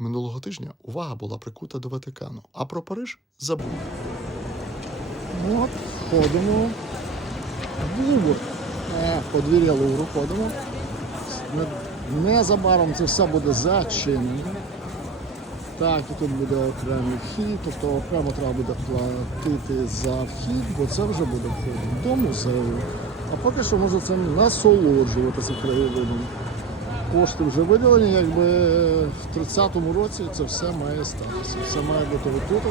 Минулого тижня увага була прикута до Ватикану, а про Париж забули. От, ходимо. в Лувр. Е, подвір'я Лувру ходимо. Незабаром це все буде зачинено. Так, і тут буде окремий вхід, тобто окремо треба буде платити за вхід, бо це вже буде вхід до музею. А поки що можна цим насолоджуватися краєвидом. Кошти вже виділені, якби в 30-му році це все має статися. Все має бути отут.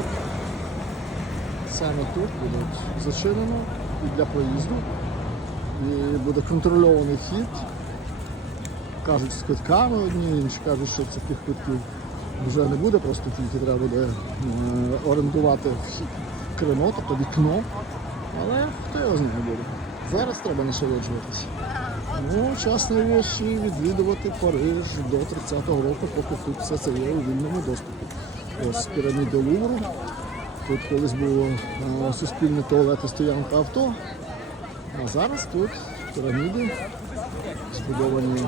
Саме тут буде зачинено і для проїзду. І буде контрольований вхід. Кажуть, з квитками одні, інші кажуть, що таких квитків вже не буде, просто тільки треба буде е, орендувати вхід Кримо, тобто вікно. Але хто його знає буде. Зараз треба насолоджуватися. Ну, час найвищий відвідувати Париж до 30-го року, поки тут все це є у вільному доступі. Ось піраміда Лувру. Тут колись було е, суспільне туалет і стоянка авто. А зараз тут піраміди, збудовані е,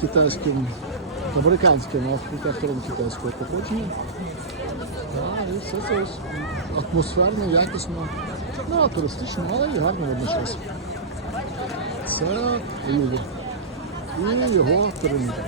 китайським, американським архітектором китайського походження. І все це ось атмосферно, якісно, ну, туристично, але і гарно водночас. Це Лувр. І його піраміда.